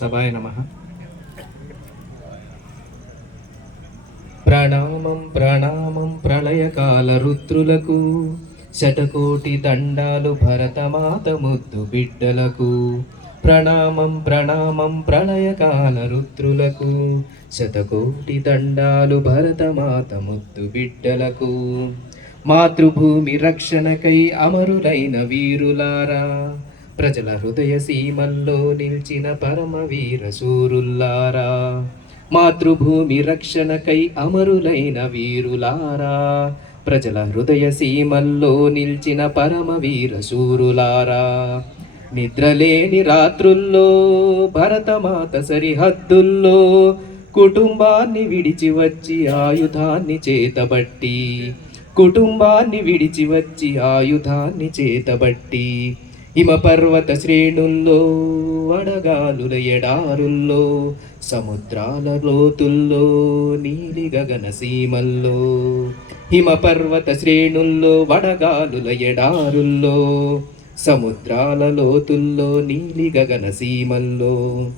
సభాయ నమః. ప్రణామం ప్రణామం ప్రళయకాల రుద్రులకు, శతకోటి దండాలు భరతమాత ముద్దు బిడ్డలకు. ప్రణామం ప్రణామం ప్రళయకాల రుద్రులకు, శతకోటి దండాలు భరతమాత ముద్దు బిడ్డలకు. మాతృభూమి రక్షణకై అమరులైన వీరులారా, ప్రజల హృదయ సీమల్లో నిలిచిన పరమవీర శూరుల్లారా. మాతృభూమి రక్షణకై అమరులైన వీరులారా, ప్రజల హృదయ సీమల్లో నిలిచిన పరమవీర శూరులారా. నిద్రలేని రాత్రుల్లో భరతమాత సరిహద్దుల్లో, కుటుంబాన్ని విడిచి వచ్చి ఆయుధాన్ని చేతబట్టి, కుటుంబాన్ని విడిచి వచ్చి ఆయుధాన్ని చేతబట్టి, హిమపర్వత శ్రేణుల్లో అడగాలుల ఎడారుల్లో, సముద్రాల లోతుల్లో నీలి గగన సీమల్లో. హిమపర్వత శ్రేణుల్లో వడగాలుల ఎడారుల్లో, సముద్రాల లోతుల్లో నీలి గగన సీమల్లో.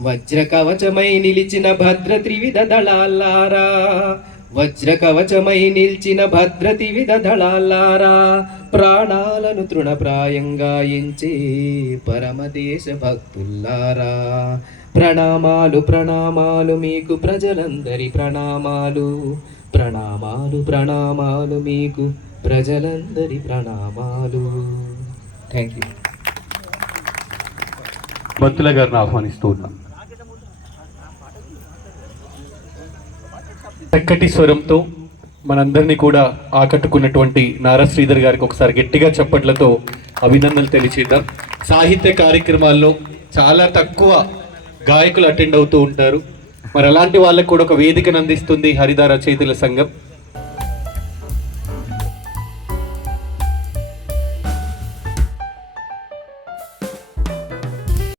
వజ్ర కవచమై నిలిచిన భద్ర త్రివిధ దళాలారా, వజ్ర కవచమై నిలిచిన భద్ర త్రివిధ దళాలారా. ప్రాణాలను తృణప్రాయంగా ఎంచే పరమదేశ భక్తుల్లారా. ప్రణామాలు ప్రణామాలు మీకు ప్రజలందరి ప్రణామాలు, ప్రణామాలు ప్రణామాలు మీకు ప్రజలందరి ప్రణామాలు. Thank you. భక్తుల గారిని ఆహ్వానిస్తూ ఉన్నాం. చక్కటి స్వరంతో మనందరినీ కూడా ఆకట్టుకున్నటువంటి నారా శ్రీధర్ గారికి ఒకసారి గట్టిగా చప్పట్లతో అభినందనలు తెలియచేద్దాం. సాహిత్య కార్యక్రమాల్లో చాలా తక్కువ గాయకులు అటెండ్ అవుతూ ఉంటారు. మరి అలాంటి వాళ్ళకు కూడా ఒక వేదికను అందిస్తుంది హరిత రచయితల సంఘం.